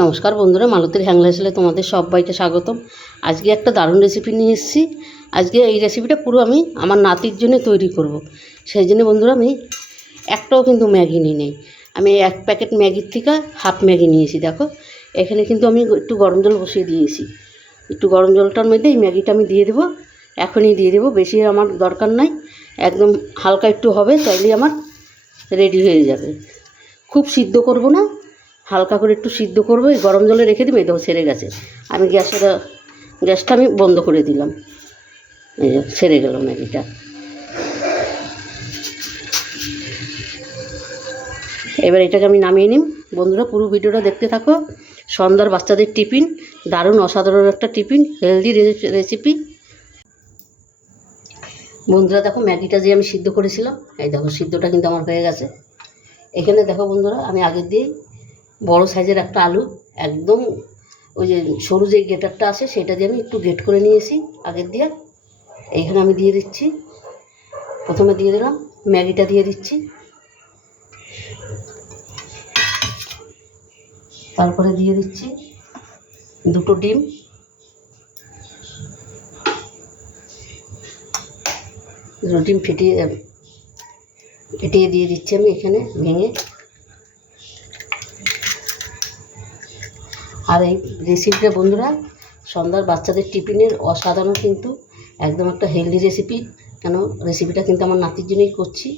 নমস্কার বন্ধুরা, মালতীর হ্যাংলা হেসেলে তোমাদের সবাইকে স্বাগতম। আজকে একটা দারুণ রেসিপি নিয়ে এসেছি। আজকে এই রেসিপিটা পুরো আমি আমার নাতির জন্য তৈরি করব। সেই জন্য বন্ধুরা আমি একটাও কিন্তু ম্যাগি নিই নেই। আমি এক প্যাকেট ম্যাগির থেকে হাফ ম্যাগি নিয়েছি। দেখো এখানে কিন্তু আমি একটু গরম জল বসিয়ে দিয়েছি। একটু গরম জলটার মধ্যে এই ম্যাগিটা আমি দিয়ে দেবো, এখনই দিয়ে দেবো, বেশি আমার দরকার নাই, একদম হালকা একটু হবে, তাইলেই আমার রেডি হয়ে যাবে। খুব সিদ্ধ করব না, হালকা করে একটু সিদ্ধ করবো। এই গরম জলে রেখে দিবো। এই দেখো সেরে গেছে। আমি গ্যাসটা আমি বন্ধ করে দিলাম। এই যে সেরে গেল ম্যাগিটা। এবার এটাকে আমি নামিয়ে নিই। বন্ধুরা পুরো ভিডিওটা দেখতে থাকো। সন্ধ্যার বাচ্চাদের টিফিন, দারুণ অসাধারণ একটা টিফিন, হেলদি রেসিপি। বন্ধুরা দেখো ম্যাগিটা যে আমি সিদ্ধ করেছিলাম, এই দেখো সিদ্ধটা কিন্তু আমার হয়ে গেছে। এখানে দেখো বন্ধুরা আমি আগের দিয়ে বড় সাইজের একটা আলু, একদম ওই যে সরু যে গেটারটা আছে সেটা দিয়ে আমি একটু গেট করে নিয়েছি আগের দিয়ে। এইখানে আমি দিয়ে দিচ্ছি, প্রথমে দিয়ে দিলাম ম্যাগিটা দিয়ে দিচ্ছি, তারপরে দিয়ে দিচ্ছি দুটো ডিম, ফেটিয়ে দিয়ে দিচ্ছি আমি এখানে ভেঙে। আর এই রেসিপিটা বন্ধুরা সন্ধ্যার বাচ্চাদের টিফিনের অসাধারণ, কিন্তু একদম একটা হেলদি রেসিপি। কেন রেসিপিটা কিন্তু আমার নাতির জন্যই করছি।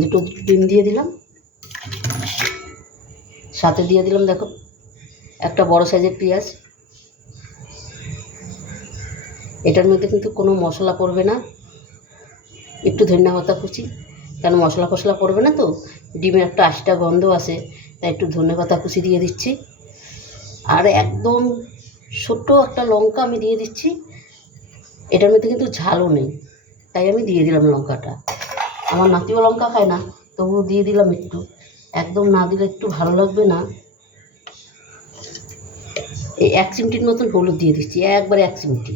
দুটো ডিম দিয়ে দিলাম, সাথে দিয়ে দিলাম দেখো একটা বড় সাইজের পেঁয়াজ। এটার মধ্যে কিন্তু কোনো মশলা পড়বে না, একটু ধনিয়া পাতা কুচি, কেন মশলা ফসলা পড়বে না তো, ডিমের একটা আশটা গন্ধ আসে, তাই একটু ধনিয়া পাতা কুচি দিয়ে দিচ্ছি। আর একদম ছোট্ট একটা লঙ্কা আমি দিয়ে দিচ্ছি। এটার মধ্যে কিন্তু ঝালও নেই, তাই আমি দিয়ে দিলাম লঙ্কাটা। আমার নাতিও লঙ্কা খায় না, তবুও দিয়ে দিলাম একটু, একদম না দিলে একটু ভালো লাগবে না। এই 1 চিমটির মতন হলুদ দিয়ে দিচ্ছি, একবারে 1 চিমটি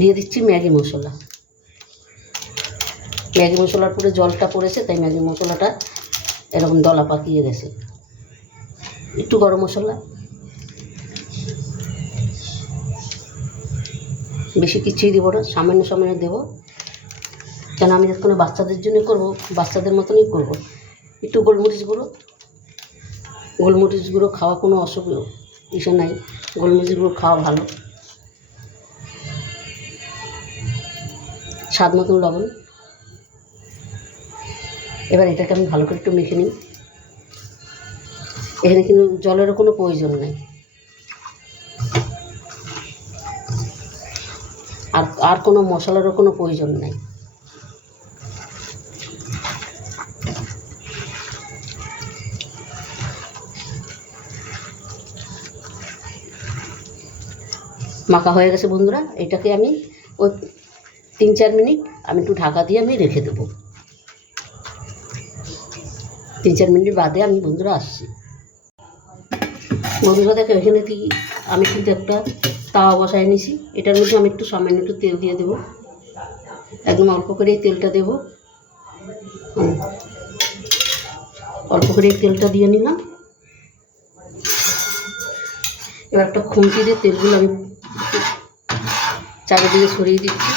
দিয়ে দিচ্ছি ম্যাগি মশলা। ম্যাগি মশলার পুরো জলটা পড়েছে, তাই ম্যাগি মশলাটা এরকম দলা পাকিয়ে গেছে। একটু গরম মশলা, বেশি কিছুই দেবো না, সামান্য সামান্য দেবো, কেন আমি যখন বাচ্চাদের জন্য করব, বাচ্চাদের মতনই করব। একটু গোলমরিচ গুঁড়ো খাওয়া কোনো ইস্যু নাই, গোলমরিচ গুঁড়ো খাওয়া ভালো। স্বাদ মতন লবণ। এবার এটাকে আমি ভালো করে একটু মেখে নিই। এখানে কিন্তু জলেরও কোনো প্রয়োজন নেই, আর কোনো মশলারও কোনো প্রয়োজন নেই। মাখা হয়ে গেছে বন্ধুরা। এটাকে আমি ওই 3-4 মিনিট আমি একটু ঢাকা দিয়ে আমি রেখে দেবো। 3-4 মিনিট বাদে আমি বন্ধুরা আসছি। বন্ধুরা দেখো এখানে আমি কিন্তু একটা তাওয়া বসায় নিয়েছি। এটার মধ্যে আমি একটু সামান্য একটু তেল দিয়ে দেবো, একদম অল্প করে তেলটা দেবো। অল্প করে তেলটা দিয়ে নিলাম। এবার একটা খুন্তি দিয়ে তেলগুলো আমি চারিদিকে ছড়িয়ে দিচ্ছি,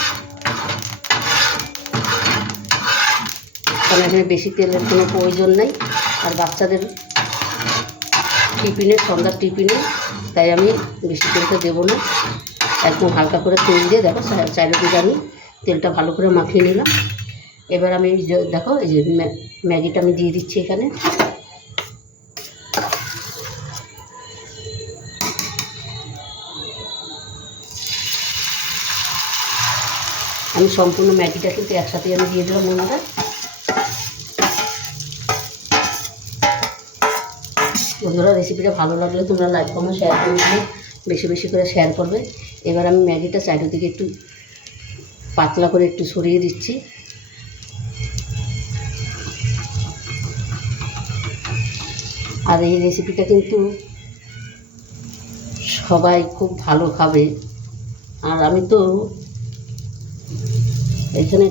কারণ এখানে বেশি তেলের কোনো প্রয়োজন নেই। আর বাচ্চাদের টিফিনে, সন্ধ্যার টিফিনে, তাই আমি বেশি তেলটা দেবো না। একদম হালকা করে তেল দিয়ে দেখো চারিদিকে আমি তেলটা ভালো করে মাখিয়ে নিলাম। এবার আমি দেখো এই যে ম্যাগিটা আমি দিয়ে দিচ্ছি এখানে। আমি সম্পূর্ণ ম্যাগিটা কিন্তু একসাথেই আমি দিয়ে দিলাম বন্ধুরা। বন্ধুরা রেসিপিটা ভালো লাগলে তোমরা লাইক কমেন্ট শেয়ার করবে, বেশি বেশি করে শেয়ার করবে। এবার আমি ম্যাগিটা চারিদিকে একটু পাতলা করে একটু সরিয়ে দিচ্ছি। আর এই রেসিপিটা কিন্তু সবাই খুব ভালো খাবে। আর আমি তো এখানে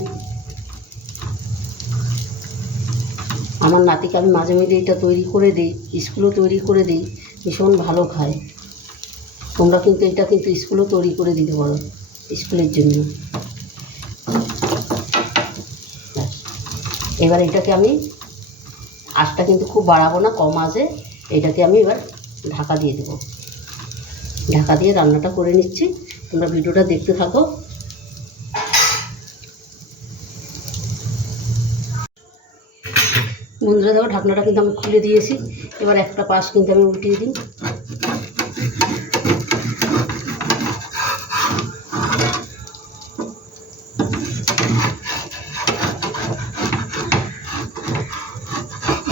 আমার নাতিকে আমি মাঝে মাঝে এটা তৈরি করে দিই, স্কুলেও তৈরি করে দিই, ভীষণ ভালো খায়। তোমরা কিন্তু এটা কিন্তু স্কুলেও তৈরি করে দিতে পারো, স্কুলের জন্য। এবার এটাকে আমি আঁচটা কিন্তু খুব বাড়াবো না, কম আঁচে এটাকে আমি এবার ঢাকা দিয়ে দেবো। ঢাকা দিয়ে রান্নাটা করে নিচ্ছি, তোমরা ভিডিওটা দেখতে থাকো। বন্ধুরা দেখো, ঢাকনাটা কিন্তু আমি খুলে দিয়েছি। এবার একটা পাশ কিন্তু আমি উল্টিয়ে দিই।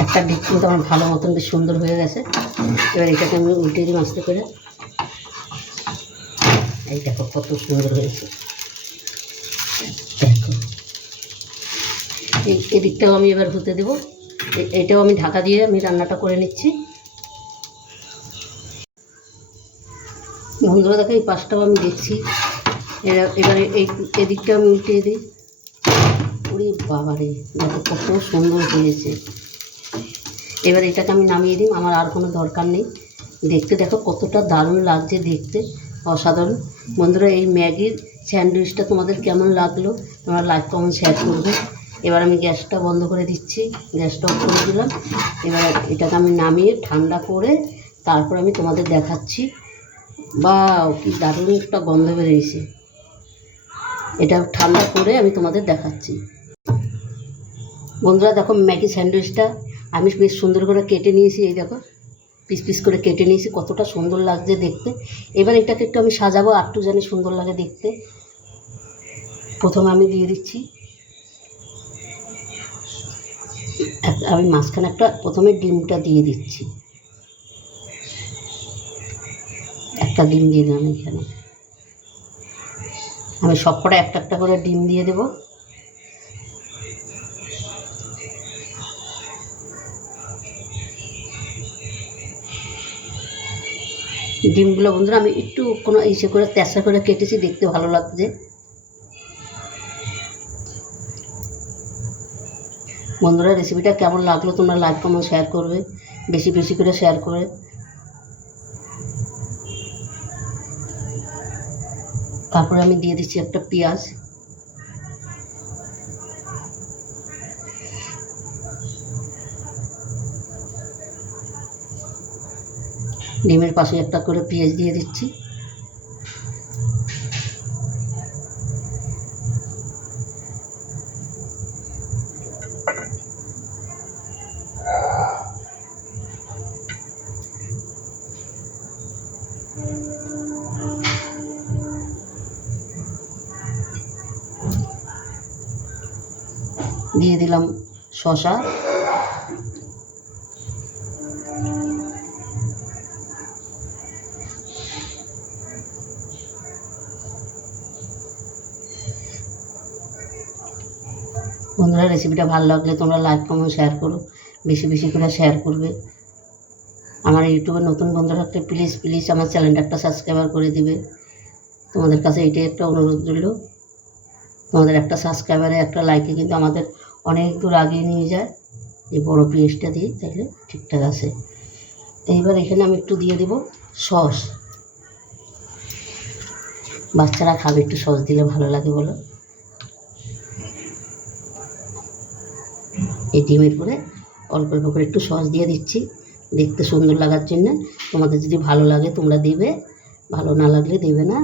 একটা ডিপ কিন্তু আমার ভালো মতন বেশ সুন্দর হয়ে গেছে। এবার এটাকে আমি উল্টে দিই আস্তে করে। এই দেখো কত সুন্দর হয়েছে, দেখো। এদিকটাও আমি এবার হতে দেবো। এটাও আমি ঢাকা দিয়ে আমি রান্নাটা করে নিচ্ছি। বন্ধুরা দেখো, এই পাশটাও আমি দেখছি। এবারে এদিকটা আমি উল্টিয়ে দিই। ওরে বাবারে, দেখো কত সুন্দর হয়েছে। এবার এটাকে আমি নামিয়ে দিই, আমার আর কোনো দরকার নেই। দেখতে দেখো কতটা দারুণ লাগছে, দেখতে অসাধারণ। বন্ধুরা, এই ম্যাগির স্যান্ডউইচটা তোমাদের কেমন লাগলো তোমরা লাইক কমেন্ট শেয়ার করবে। এবার আমি গ্যাসটা বন্ধ করে দিচ্ছি, গ্যাসটা অফ করে দিলাম। এবার এটাকে আমি নামিয়ে ঠান্ডা করে তারপর আমি তোমাদের দেখাচ্ছি। বা কি দারুণ একটা গন্ধ বেরিয়েছে। এটা ঠান্ডা করে আমি তোমাদের দেখাচ্ছি। বন্ধুরা দেখো, ম্যাগি স্যান্ডউইচটা আমি বেশ সুন্দর করে কেটে নিয়েছি। এই দেখো, পিস পিস করে কেটে নিয়েছি, কতটা সুন্দর লাগছে দেখতে। এবার এটাকে একটু আমি সাজাবো, একটু জানি সুন্দর লাগে দেখতে। প্রথমে আমি দিয়ে দিচ্ছি, আমি মাঝখানে একটা প্রথমে ডিমটা দিয়ে দিচ্ছি। একটা ডিম দিয়ে দিলাম এখানে। আমি সবকটা একটা একটা করে ডিম দিয়ে দেবো। ডিমগুলো বন্ধুরা আমি একটু কোনো ইসে করে তেসা করে কেটেছি, দেখতে ভালো লাগছে। বন্ধুরা, রেসিপিটা কেমন লাগলো তোমরা লাইক কমেন্ট শেয়ার করবে, বেশি বেশি করে শেয়ার করে। তারপরে আমি দিয়ে দিচ্ছি একটা পেঁয়াজ। ডিমের পাশে একটা করে পেঁয়াজ দিয়ে দিচ্ছি। দিয়ে দিলাম শসা। বন্ধুরা, রেসিপিটা ভালো লাগলে তোমরা লাইক কমেন্ট শেয়ার করো, বেশি বেশি করে শেয়ার করবে। আমার ইউটিউবে নতুন বন্ধুরা থাকলে প্লিজ প্লিজ আমার চ্যানেলটা একটা সাবস্ক্রাইবার করে দিবে। তোমাদের কাছে এটাই একটা অনুরোধ রইল। তোমাদের একটা সাবস্ক্রাইবারে একটা লাইকে কিন্তু আমাদের অনেক দূর আগিয়ে নিয়ে যায়। এই বড় পেঁয়াজটা দিই, তাহলে ঠিকঠাক আছে। এইবার এখানে আমি একটু দিয়ে দেব সস। বাচ্চারা খাবে, একটু সস দিলে ভালো লাগে বলো। এই ডিমের পরে অল্প অল্প করে একটু সস দিয়ে দিচ্ছি, দেখতে সুন্দর লাগার জন্য। তোমাদের যদি ভালো লাগে তোমরা দেবে, ভালো না লাগলে দেবে না।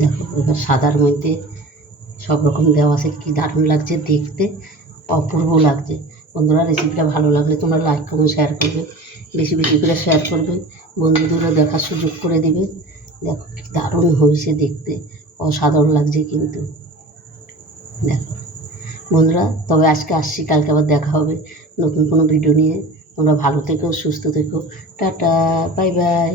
দেখো, এবার সাদার মধ্যে সব রকম দেওয়া আছে, কি দারুণ লাগছে দেখতে, অপূর্ব লাগছে। বন্ধুরা, রেসিপিটা ভালো লাগলে তোমরা লাইক কমেন্ট শেয়ার করবে, বেশি বেশি করে শেয়ার করবে, বন্ধুদেরও দেখার সুযোগ করে দেবে। দেখো কি দারুণ হয়েছে দেখতে, অসাধারণ লাগছে কিন্তু। দেখো বন্ধুরা, তবে আজকে আসছি, কালকে আবার দেখা হবে নতুন কোনো ভিডিও নিয়ে। তোমরা ভালো থেকো, সুস্থ থেকো, টাটা, বাই বাই।